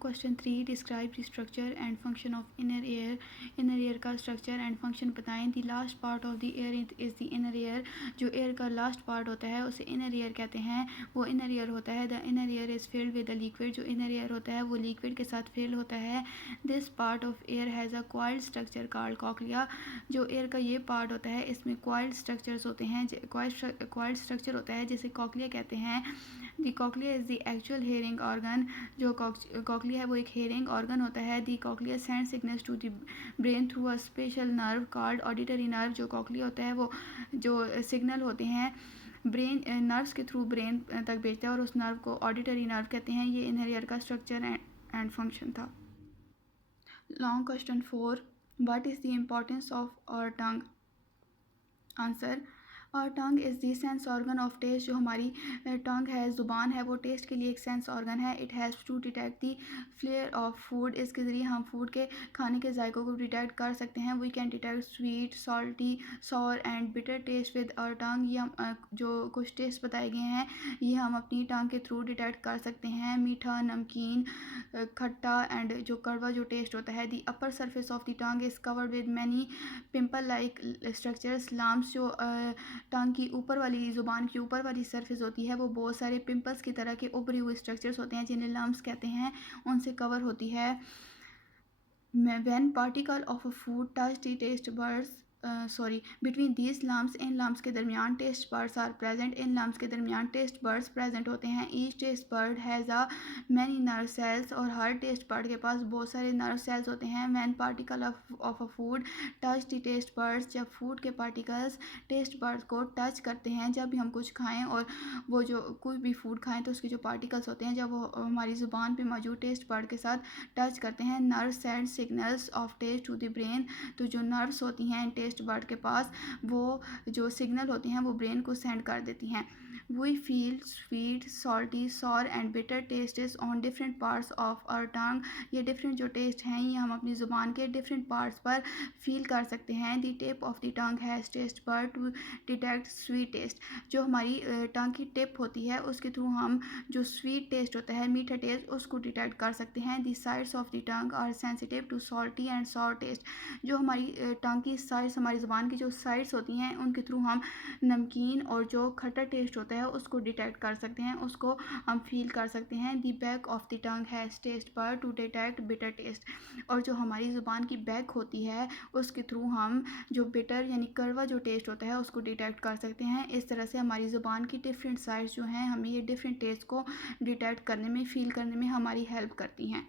Question 3, describe the structure and function of inner air. Inner air का structure and function बताएं। The last part of the air is the inner air. जो air का last part होता है उसे inner air कहते हैं, वो इनर एयर होता है। The inner air is filled with the liquid. जो इनर एयर होता है वो लिक्विड के साथ फिल होता है। This part of air has a coiled structure called cochlea. जो एयर का ये पार्ट होता है इसमें कॉइल्ड स्ट्रक्चर्स होते हैं, कॉइल्ड स्ट्रक्चर होता है जिसे कॉक्लिया कहते हैं। The cochlea is the actual hearing organ. जो कॉक्लिया है वो एक हेयरिंग ऑर्गन होता है। The cochlea send signals to the brain through a special nerve called auditory nerve. जो कॉक्लिया होता है वो जो सिग्नल होते हैं ब्रेन नर्व्स के थ्रू ब्रेन तक भेजता है और उस नर्व को ऑडिटरी नर्व कहते हैं। ये इनर ईयर का स्ट्रक्चर एंड फंक्शन था। Long question 4, what is the importance of our tongue. Answer, our tongue is the sense organ of taste. जो हमारी टंग है, ज़ुबान है, वो टेस्ट के लिए एक सेंस ऑर्गन है। It has to detect the flavour of food. इसके ज़रिए हम फूड के खाने के जायकों को डिटेक्ट कर सकते हैं। We can detect sweet, salty, sour and bitter taste with our tongue. ये हम जो कुछ टेस्ट बताए गए हैं ये हम अपनी टंग के थ्रू डिटेक्ट कर सकते हैं। मीठा, नमकीन, खट्टा एंड जो कड़वा जो टेस्ट होता है। The upper surface of the tongue is covered with many pimple like structures. लाम्स जो टंग की ऊपर वाली ज़ुबान की ऊपर वाली सरफेस होती है वो बहुत सारे पिंपल्स की तरह के उभरे हुए स्ट्रक्चर्स होते हैं जिन्हें लम्स कहते हैं, उनसे कवर होती है। When particle of a food touch the taste buds between these lumps, इन लम्स के दरमियान टेस्ट बर्ड्स आर प्रेजेंट। इन लम्स के दरमियान टेस्ट बर्ड्स प्रेजेंट होते हैं। Each taste bud has a many nerve cells. और हर टेस्ट बर्ड के पास बहुत सारे नर्व सेल्स होते हैं। When particle of a food touch the taste birds, जब फूड के पार्टिकल्स टेस्ट बर्ड्स को टच करते हैं, जब भी हम कुछ खाएं और वो जो कोई भी फूड खाएं तो उसके जो पार्टिकल्स होते हैं जब वो हमारी ज़ुबान पे मौजूद टेस्ट बर्ड के साथ टच करते हैं, nerve send signals of taste to the brain. तो जो नर्व्स होती हैं टेस्ट बर्ड के पास वो जो सिग्नल होती हैं वो ब्रेन को सेंड कर देती हैं। We feel sweet, salty, sour and bitter tastes on different parts of our tongue. ये डिफरेंट जो टेस्ट हैं ये हम अपनी ज़ुबान के डिफरेंट पार्ट्स पर फील कर सकते हैं। The tip of the tongue has taste bird to detect sweet taste. जो हमारी टंग की टिप होती है उसके थ्रू हम जो स्वीट टेस्ट होता है, मीठा टेस्ट, उसको डिटेक्ट कर सकते हैं। The sides of the tongue are sensitive to salty and sour taste. जो हमारी टंग की साइड्स, हमारी ज़ुबान की जो साइड्स होती हैं उनके थ्रू हम नमकीन और जो खट्टा टेस्ट होता है उसको डिटेक्ट कर सकते हैं, उसको हम फील कर सकते हैं। The back of the tongue has taste bird to detect bitter taste. और जो हमारी ज़ुबान की बैक होती है उसके थ्रू हम जो बिटर यानी कड़वा जो टेस्ट होता है उसको डिटेक्ट कर सकते हैं। इस तरह से हमारी ज़ुबान की डिफरेंट साइड्स जो हैं हमें ये डिफरेंट टेस्ट को डिटेक्ट करने में, फील करने में हमारी हेल्प करती हैं।